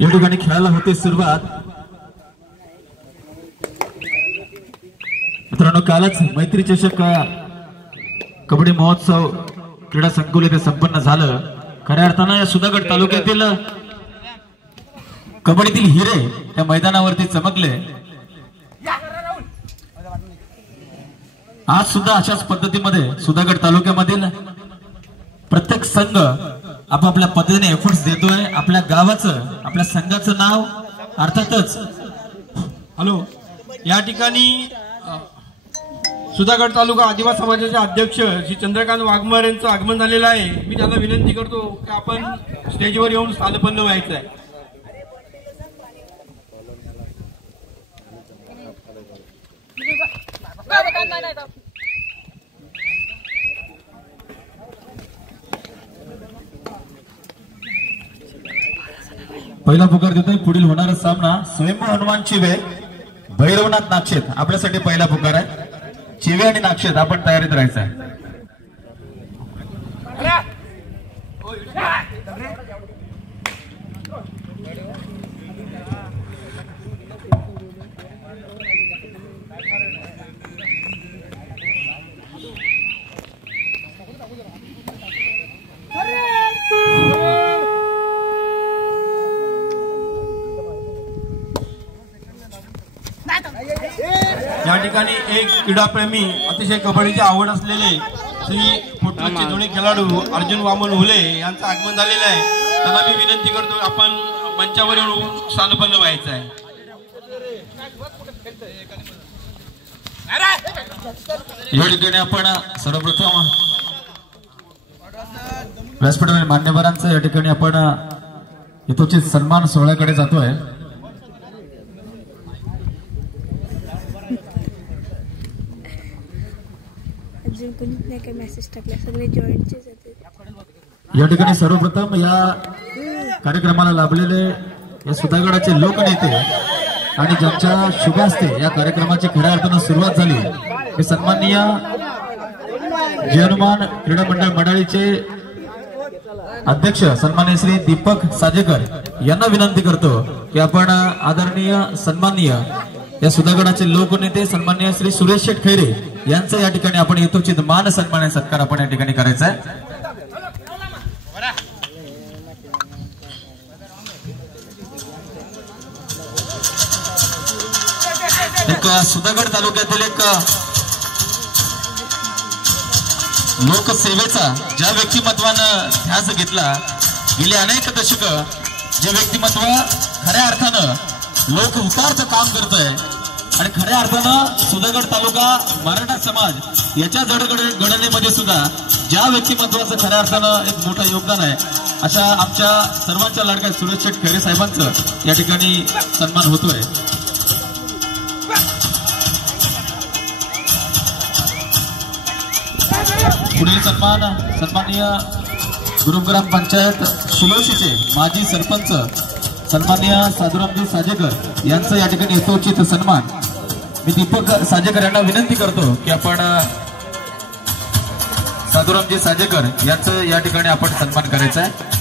या ठिकाणी खेळायला होते सुरुवात। मित्रांनो कालच मैत्री चषक कबड्डी महोत्सव क्रीडा संकुल येथे संपन्न झालं। खऱ्या अर्थानं या सुधागड तालुक्यातील कबड्डीतील हिरे त्या मैदानावरती चमकले। आज सुद्धा अशाच पद्धतीमध्ये सुधागड तालुक्यामधील प्रत्येक संघ आपापल्या पद्धतीने एफर्ट्स देतोय। आपल्या गावाचं आपल्या संघाचं नाव अर्थातच हॅलो या ठिकाणी सुधागड तालुका आदिवासी समाजाचे अध्यक्ष श्री चंद्रकांत वाघमार यांचं आगमन झालेलं आहे। मी त्यांना विनंती करतो की आपण स्टेजवर येऊन स्थानपन्न व्हायचं आहे। पहिला पुकार देतोय। पुढील होणारा सामना स्वयंभू हनुमान चिवे भैरवनाथ नागशेत आपल्यासाठी पहिला पुकार आहे। चिवे आणि नागशेत आपण तयारीत राहायचं आहे। या ठिकाणी एक क्रीडाप्रेमी अतिशय कबड्डीची आवड असलेले श्री फुटबॉलचे दोन्ही खेळाडू अर्जुन वामन हुले यांचं आगमन झालेलं आहे। त्यांना मी विनंती करतो आपण मंचावर येऊन स्थानपन्न व्हायचं आहे। या ठिकाणी आपण सर्वप्रथम व्यासपीठावर मान्यवरांचा या ठिकाणी आपण यथोचित सन्मान सोहळ्याकडे जातोय। या ठिकाणी सर्वप्रथम या कार्यक्रमाला लाभलेले या सुधागडाचे लोकनेते आणि ज्यांच्या शुभ हस्ते या कार्यक्रमाची खऱ्या अर्थानं सुरुवात झाली हे सन्माननीय हनुमान क्रीडा मंडळ मंडळीचे अध्यक्ष सन्माननीय श्री दीपक साजेकर यांना विनंती करतो की आपण आदरणीय सन्माननीय या सुधागडाचे लोकनेते सन्माननीय श्री सुरेश शेठ खैरे यांचं या ठिकाणी आपण यथोचित मान सन्मान सत्कार आपण या ठिकाणी करायचा आहे। एक सुधागड तालुक्यातील एक लोकसेवेचा ज्या व्यक्तिमत्वानं ध्यास घेतला गेली अनेक दशक जे व्यक्तिमत्व खऱ्या अर्थानं लोक उतारचं काम करतोय आणि खऱ्या अर्थानं सुधागड तालुका मराठा समाज याच्या जडगडणीमध्ये सुद्धा ज्या व्यक्तिमत्वाचं खऱ्या अर्थानं एक मोठं योगदान आहे अशा आमच्या सर्वांच्या लाडक्या सुरेश शेठ खैरे साहेबांचं या ठिकाणी सन्मान होतोय। पुढील सन्मान सन्माननीय गुरुग्राम पंचायत शिलोशीचे माजी सरपंच सन्माननीय साधुरामजी साजेकर यांचं या ठिकाणी यथोचित सन्मान। मी दीपक साजेकर यांना विनंती करतो की आपण साधुरामजी साजेकर यांचं या ठिकाणी आपण सन्मान करायचा आहे।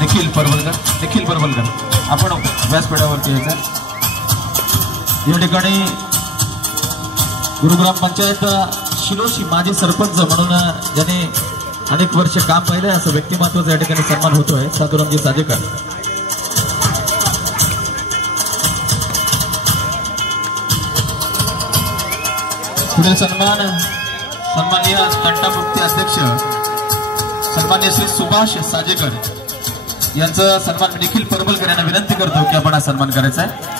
निखिल परवलकर आपण व्यासपीठावरती यायचं। या ठिकाणी गुरुग्राम पंचायत शिलोशी माजी सरपंच म्हणून ज्यांनी अनेक वर्ष काम पाहिलंय असं व्यक्तिमत्वाचा या ठिकाणी सन्मान होतोय साधुरामजी साजेकर। पुढील सन्मान सन्माननीय तंटामुक्ती अध्यक्ष सन्माननीय श्री सुभाष साजेकर यांचा सन्मान निखिल परवलकर यांना विनंती करतो की आपण हा सन्मान करायचा आहे।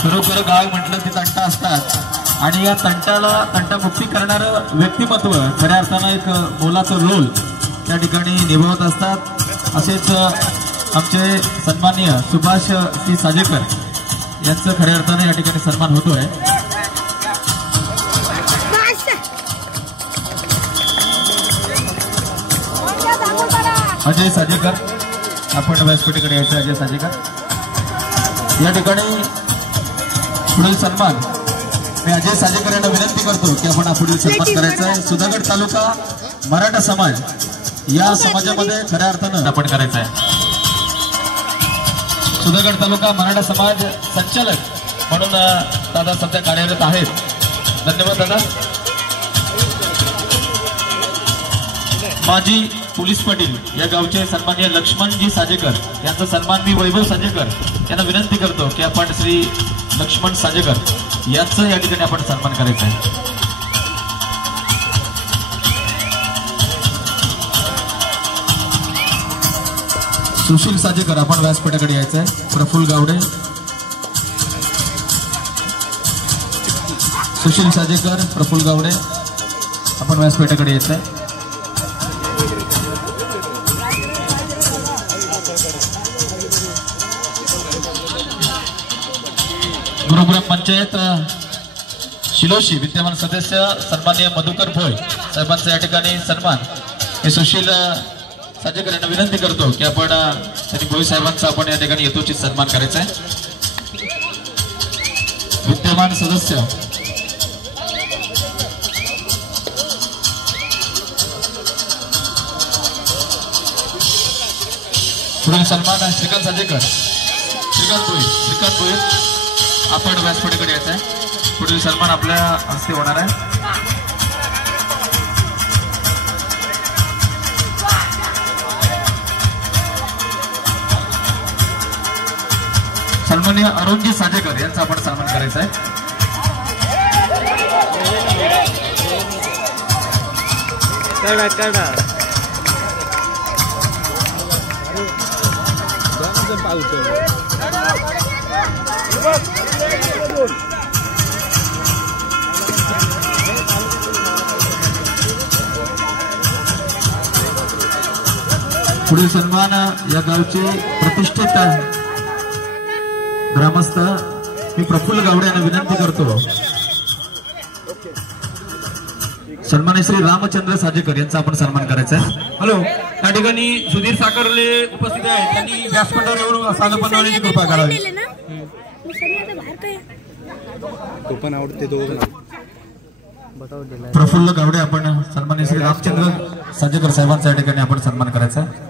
खरोखर गाव म्हटलं की तंटा असतात आणि या तंटामुक्ती करणारं व्यक्तिमत्व खऱ्या अर्थानं एक मोलाचं रोल त्या ठिकाणी निभावत असतात। असेच आमचे सन्माननीय सुभाष सी साजेकर यांचं खऱ्या अर्थाने या ठिकाणी सन्मान होतोय। अजय साजेकर आपण व्यासपीठाकडे यायचं. अजय साजेकर या ठिकाणी पुढील सन्मान मी अजय साजेकर यांना विनंती करतो की आपण पुढील सन्मान करायचा आहे. सुधागड तालुका मराठा समाज या समाजामध्ये खऱ्या अर्थानं आपण करायचं आहे. सुधागड तालुका मराठा समाज संचालक म्हणून दादा सध्या कार्यरत आहेत. धन्यवाद दादा. माजी पोलीस पाटील या गावचे सन्माननीय लक्ष्मणजी साजेकर यांचा सन्मान मी वैभव साजेकर यांना विनंती करतो की आपण श्री लक्ष्मण साजेकर यांचं या ठिकाणी आपण सन्मान करायचा आहे. सुशील साजेकर आपण व्यासपीठाकडे यायचं आहे. प्रफुल्ल गावडे सुशील साजेकर प्रफुल्ल गावडे आपण व्यासपीठाकडे यायचं आहे. गुरुग्राम पंचायत शिलोशी विद्यमान सदस्य सन्माननीय मधुकर भोय साहेबांचा या ठिकाणी सन्मान हे सुशील साजेकर यांना विनंती करतो की आपण भोय साहेबांचा आपण या ठिकाणी यथोचित सन्मान करायचा आहे. विद्यमान सदस्य पुढील सन्मान श्रीकांत साजेकर श्रीकांत भोय आपण व्यासपीठाकडे यायचं आहे. पुढील सन्मान आपल्या हस्ते होणार आहे. सन्माननीय अरुणजी साजेकर यांचा आपण सन्मान करायचा आहे. पुढील सन्मान या गावचे प्रतिष्ठित ग्रामस्थ मी प्रफुल्ल गावडे यांना विनंती करतो. सन्माननीय श्री रामचंद्र साजेकर यांचा आपण सन्मान करायचा आहे. हॅलो, त्या ठिकाणी सुधीर साखरले उपस्थित आहेत. त्यांनी व्यासपीठावर येऊन साधं बनवण्याची कृपा करावी. पण आवडते दोघं प्रफुल्ल गावडे आपण सन्माननीय श्री रामचंद्र साजेकर साहेबांचा या ठिकाणी आपण सन्मान करायचा आहे.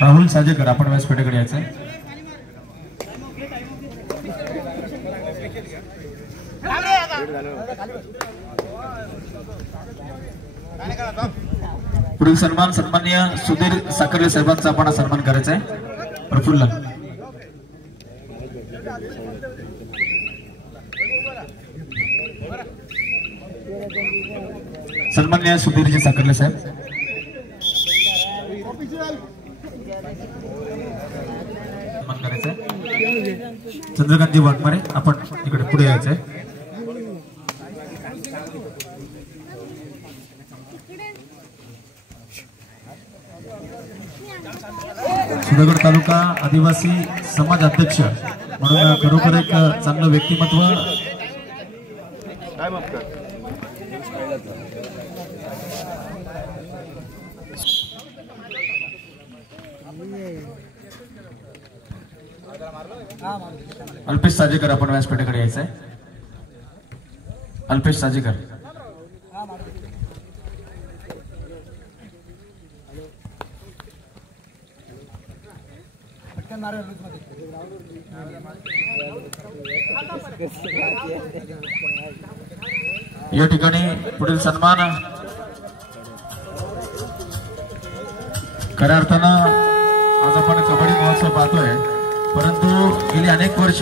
राहुल साजेकर आपण व्यासपीठाकडे यायचं आहे. पुढील सन्मान सन्माननीय सुधीर साखरे साहेबांचा आपण सन्मान करायचा आहे. प्रफुल्ल सन्माननीय सुधीरजी साखरे साहेब सन्मान करायचा आहे. चंद्रकांतजी वाघमारे आपण इकडे पुढे यायचं आहे. सुधागड तालुका आदिवासी समाज अध्यक्ष म्हणून खरोखर एक चांगलं व्यक्तिमत्व. अल्पेश साजेकर आपण व्यासपीठाकडे यायचं आहे. अल्पेश साजेकर या ठिकाणी पुढील सन्मान खऱ्या अर्थानं आज आपण कबड्डी महोत्सव पाहतोय, परंतु गेली अनेक वर्ष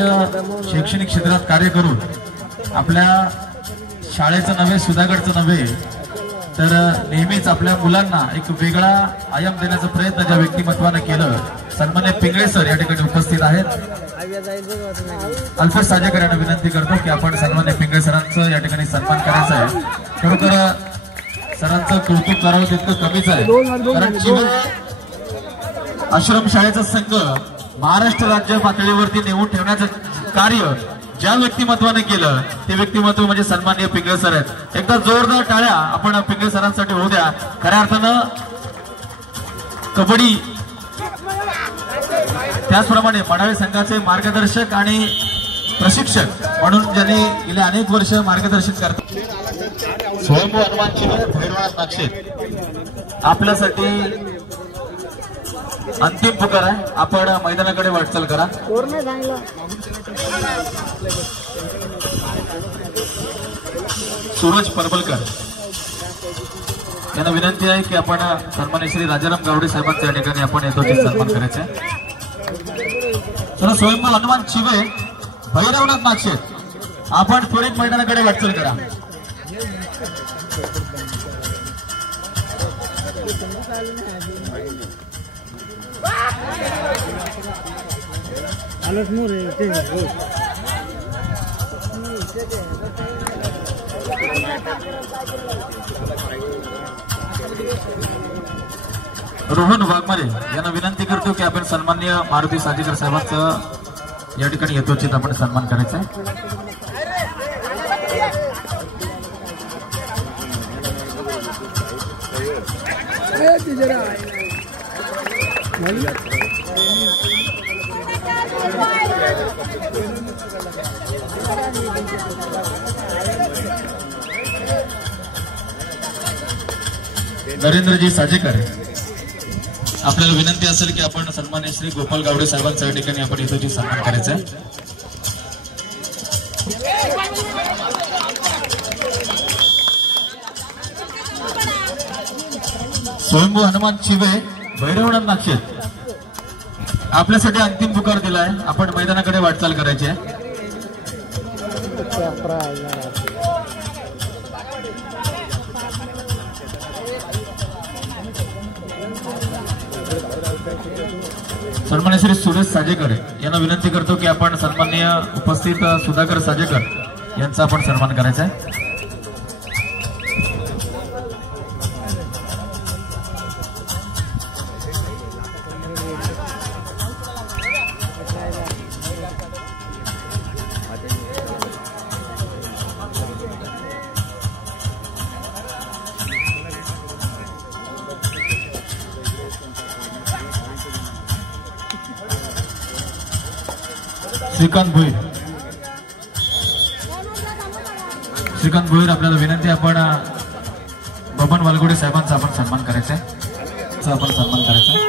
शैक्षणिक क्षेत्रात कार्य करून आपल्या शाळेचं नव्हे सुधागडचं नव्हे तर नेहमीच आपल्या मुलांना एक वेगळा आयाम देण्याचा प्रयत्न ज्या व्यक्तिमत्वानं केलं, सन्मान्य पिंगळे सर या ठिकाणी उपस्थित आहेत. अल्पेश साजेकर यांना विनंती करतो की आपण सन्मान्य पिंगळे सरांचं या ठिकाणी सन्मान करायचा आहे. खरोखर सरांचं कौतुक करावं तितकं कमीच आहे, कारण जीवन आश्रमशाळेचा संघ महाराष्ट्र राज्य पातळीवरती नेऊन ठेवण्याचं कार्य ज्या व्यक्तिमत्वाने केलं ते व्यक्तिमत्व म्हणजे सन्माननीय पिंगळे सर आहेत. एकदा जोरदार टाळ्या आपण पिंगळे सरांसाठी होऊ द्या. खऱ्या अर्थानं कबड्डी त्याचप्रमाणे मडावी संघाचे मार्गदर्शक आणि प्रशिक्षक म्हणून ज्यांनी गेले अनेक वर्ष मार्गदर्शन करतात. स्वयंभू हनुमान चिवे भैरवनाथ नागशेत आपल्यासाठी अंतिम पुकार आहे. आपण मैदानाकडे वाटचाल करा. सूरज परबलकर यांना विनंती आहे की आपण सन्माननीय श्री राजाराम गावडे साहेबांच्या ठिकाणी आपण येतो सन्मान करायचा आहे. तर स्वयंभू हनुमान चिवे भैरवनाथ नागशेत आपण त्वरित मैदानाकडे वाटचाल करा. रोहन वाघमारे यांना विनंती करतो की आपण सन्माननीय मारुती साजेकर साहेबांचं या ठिकाणी यथोचित आपण सन्मान करायचा आहे. नरेंद्रजी साजेकर आपल्याला विनंती असेल की आपण सन्माननीय श्री गोपाल गावडे साहेबांच्या ठिकाणी आपण यथोचित सन्मान करायचा आहे. स्वयंभू हनुमान चिवे भैरवनाथ नागशेत आपल्यासाठी अंतिम पुकार दिलाय. आपण मैदानाकडे वाटचाल करायची आहे. सन्माननीय श्री सुरेश साजेकर यांना विनंती करतो की आपण सन्माननीय उपस्थित सुधाकर साजेकर यांचा आपण सन्मान करायचा आहे. श्रीकांत भोईर आपल्याला विनंती आपण बबन वालगोडे साहेबांचा आपण सन्मान करायचा आहे. आपण सन्मान करायचा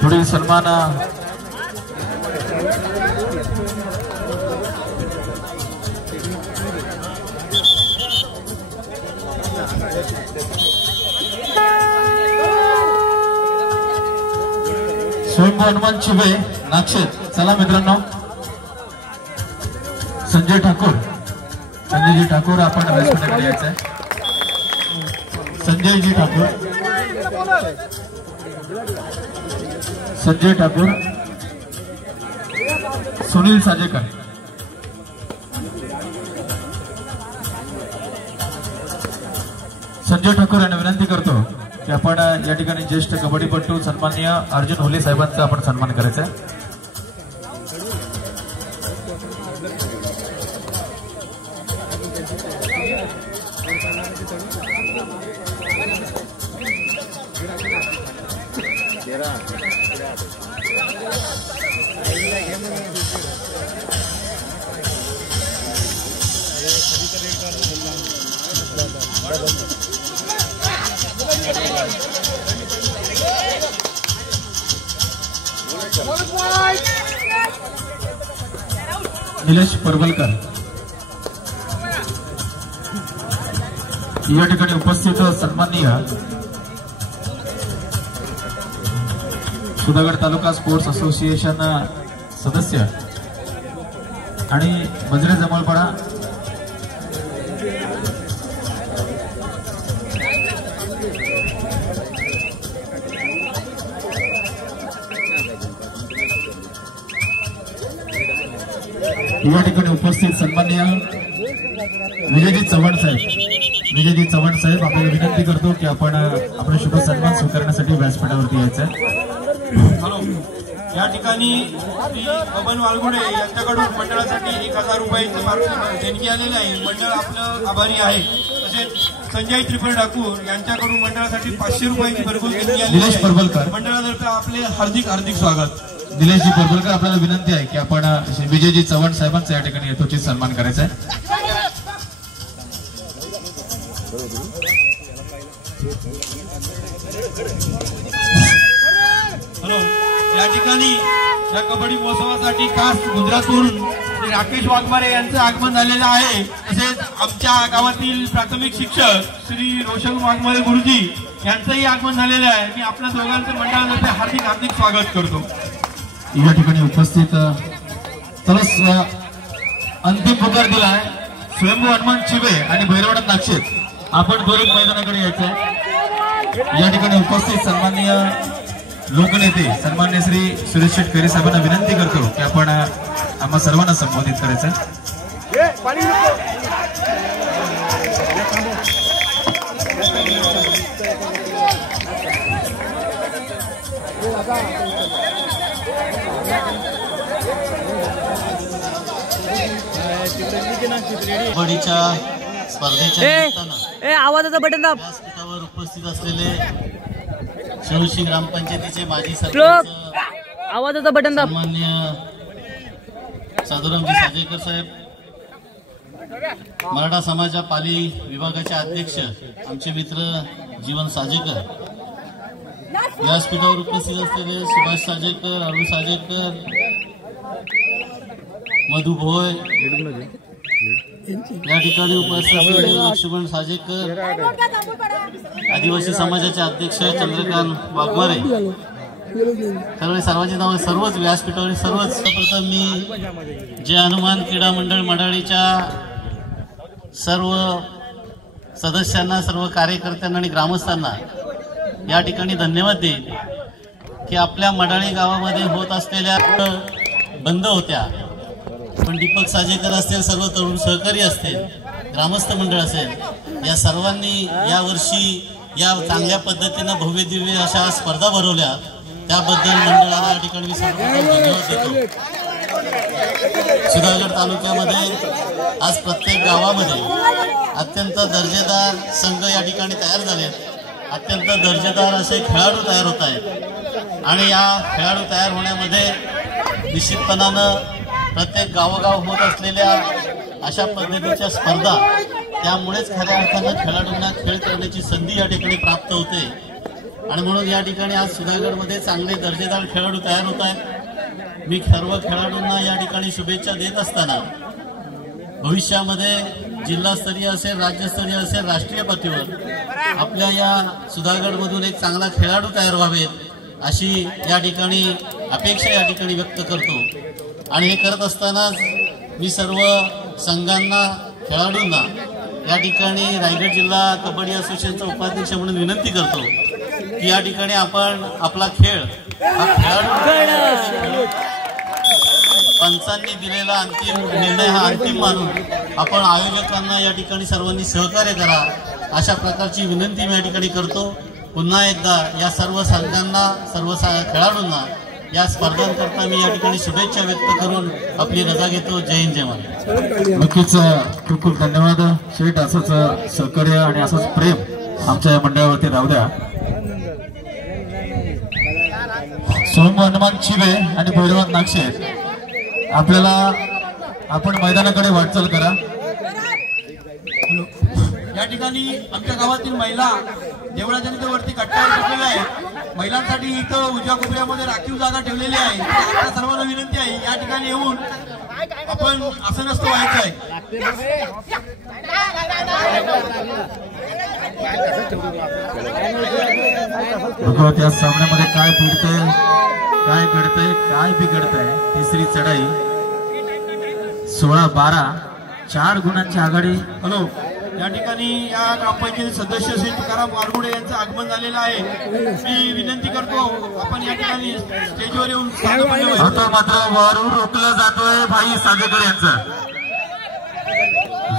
पुढील सन्मान स्वयंभू हनुमान चिवे नागशेत. चला मित्रांनो, संजयजी ठाकूर आपण व्यासपीठाकडे यायचं आहे. संजय ठाकूर सुनील साजेकर संजय ठाकूर यांना विनंती करतो की आपण या ठिकाणी ज्येष्ठ कबड्डीपटू सन्माननीय अर्जुन होले साहेबांचा आपण सन्मान करायचा आहे. निलेश परबलकर या ठिकाणी उपस्थित सन्माननीय सुधागड तालुका स्पोर्ट्स असोसिएशन सदस्य आणि बजरे जमलपडा या ठिकाणी उपस्थित सन्माननीय विजयजी चव्हाण साहेब आपल्याला विनंती करतो की आपण आपला शुभ सन्मान स्वीकारण्यासाठी व्यासपीठावरती यायचं आहे. हॅलो, या ठिकाणी श्री बबन वालगुडे यांच्याकडून मंडळासाठी 1000 रुपयांचं देणगी आलेलं आहे. मंडळ आपलं आभारी आहे. तसेच संजय त्रिपुरा ठाकूर यांच्याकडून मंडळासाठी 500 रुपयांची भरघोस देणगी आलेली निलेश आहे. परबलकर मंडळातर्फे आपले हार्दिक हार्दिक स्वागत. निलेशजी परबलकर आपल्याला विनंती आहे की आपण विजयजी चव्हाण साहेबांचा या ठिकाणी यथोचित सन्मान करायचा आहे. हॅलो, या ठिकाणी या कबड्डी महोत्सवासाठी खास गुजरातहून श्री राकेश वाघमारे यांचं आगमन झालेलं आहे. तसेच आमच्या गावातील प्राथमिक शिक्षक श्री रोशन वाघमारे गुरुजी यांचंही आगमन झालेलं आहे. मी आपल्या दोघांचं मंडळातर्फे हार्दिक हार्दिक स्वागत करतो. या ठिकाणी उपस्थित तरच अंतिम पुकार दिला आहे स्वयंभू हनुमान चिवे आणि भैरवनाथ नागशेत. आपण त्वरित मैदानाकडे यायचं आहे. या ठिकाणी उपस्थित सन्माननीय लोकनेते सन्मान्य श्री सुरेश शेटकरी साहेबांना विनंती करतो की आपण आम्हा सर्वांना संबोधित करायचं. कबड्डीच्या स्पर्धेच्या निमित्तानं आवाजाचं बटन दाब. व्यासपीठावर उपस्थित असलेले शेळुशी ग्रामपंचायतीचे माजी सरपंच आवाजाचं बटन दाब. सन्मान्य साधुरामजी साजेकर साहेब, मराठा समाजा पाली विभागाचे अध्यक्ष आमचे मित्र जीवन साजेकर, व्यासपीठावर उपस्थित असलेले सुभाष साजेकर, अरुण साजेकर, मधु भोय, या ठिकाणी उपस्थित असलेले लक्ष्मण साजेकर, आदिवासी समाजाचे अध्यक्ष चंद्रकांत वाघमारे, सर्वांची नावे सर्वच व्यासपीठावर सर्वच. सर्वप्रथम मी जे हनुमान क्रीडा मंडळ मडाळीच्या सर्व सदस्यांना, सर्व कार्यकर्त्यांना आणि ग्रामस्थांना या ठिकाणी धन्यवाद देईन की आपल्या मडाळी गावामध्ये होत असलेल्या बंद होत्या, पण दीपक साजेकर असतील, सर्व तरुण सहकारी असतील, ग्रामस्थ मंडळ असेल, या सर्वांनी यावर्षी या चांगल्या पद्धतीनं भव्य दिव्य अशा स्पर्धा भरवल्या. त्याबद्दल मंडळाला या ठिकाणी मी सर्वप्रथम धन्यवाद देतो. सुधागड तालुक्यामध्ये आज प्रत्येक गावामध्ये अत्यंत दर्जेदार संघ या ठिकाणी तयार झालेत. अत्यंत दर्जेदार असे खेळाडू तयार होत आहेत आणि या खेळाडू तयार होण्यामध्ये निश्चितपणानं प्रत्येक गावोगाव होत असलेल्या अशा पद्धतीच्या स्पर्धा, त्यामुळेच खऱ्या अर्थानं खेळाडूंना खेळ करण्याची संधी या ठिकाणी प्राप्त होते. आणि म्हणून या ठिकाणी आज सुधागडमध्ये चांगले दर्जेदार खेळाडू तयार होत आहेत. मी सर्व खेळाडूंना या ठिकाणी शुभेच्छा देत असताना भविष्यामध्ये जिल्हास्तरीय असेल, राज्यस्तरीय असेल, राष्ट्रीय पातळीवर आपल्या या सुधागडमधून एक चांगला खेळाडू तयार व्हावेत अशी या ठिकाणी अपेक्षा या ठिकाणी व्यक्त करतो. आणि हे करत असतानाच मी सर्व संघांना, खेळाडूंना या ठिकाणी रायगड जिल्हा कबड्डी असोसिएशनचा उपाध्यक्ष म्हणून विनंती करतो की या ठिकाणी आपण आपला खेळ हा खेळाडू पंचांनी दिलेला अंतिम निर्णय हा अंतिम मानून आपण आयोजकांना या ठिकाणी सर्वांनी सहकार्य करा अशा प्रकारची विनंती मी या ठिकाणी करतो. पुन्हा एकदा या सर्व संघांना, सर्व खेळाडूंना या स्पर्धांकरता मी या ठिकाणी शुभेच्छा व्यक्त करून आपली रजा घेतो. जय हिंद, जय महाराष्ट्र. नक्कीच खूप खूप धन्यवाद शेठ. असंच सहकार्य आणि असंच प्रेम आमच्या या मंडळावरती राहू द्या. स्वयंभू हनुमान चिवे आणि भैरवनाथ नागशेत, आपल्याला आपण मैदानाकडे वाटचाल करा. या ठिकाणी आमच्या गावातील महिला देवळाच्या तिथे वरती कट्ट्यावर बसलेल्या आहेत. महिलांसाठी इथं उजव्या कोपऱ्यामध्ये राखीव जागा ठेवलेली आहे. आपल्या सर्वांना विनंती आहे या ठिकाणी येऊन आपण आसनस्थ व्हायचं आहे. त्या सामन्यामध्ये काय भिडतंय, काय घडतंय, काय बिघडतंय. तिसरी चढाई 16-12 4 गुणांची आघाडी. हॅलो, या ठिकाणी या ग्रामपंचायत सदस्य श्री तुकाराम वारगुडे यांचं आगमन झालेलं आहे. मी विनंती करतो आपण या ठिकाणी स्टेजवर येऊन आता मात्र वरून रोखलं जातोय भाई साजेकर यांचं.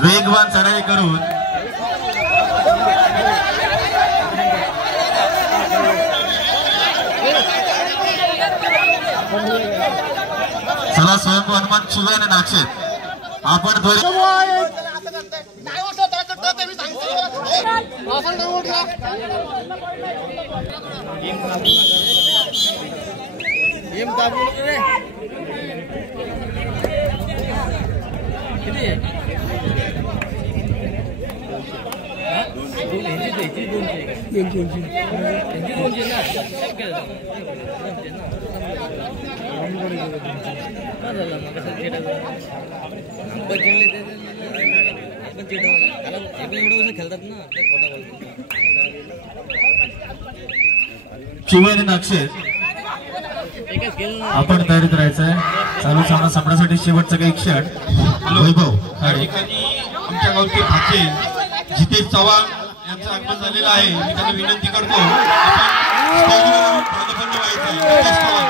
वेगवान चढाई करून चला स्वयंभू हनुमान शिवाय नाक्षेत आपण शिवाय नाक्षेत आपण तयारीत राहायचंय. चालू सामना संपण्यासाठी शेवटचं काही क्षण. वैभव या ठिकाणी आमच्या गावचे भाचे जितेश चव्हाण यांचं आगमन झालेलं आहे. मी त्यांना विनंती करतो आपण स्टेजवर ध्वजवंदन व्हायचंय. जितेश चव्हाण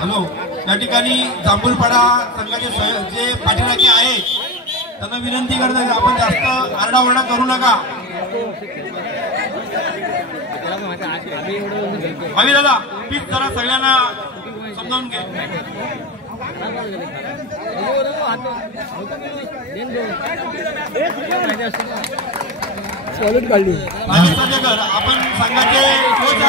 हॅलो, या ठिकाणी जांभूलपाडा संघाचे जे पाठीराखे आहेत त्यांना विनंती करतात आपण जास्त आरडाओरडा करू नका. भावी दादा प्लीज जरा सगळ्यांना समजावून घे. आपण संघाचे कोच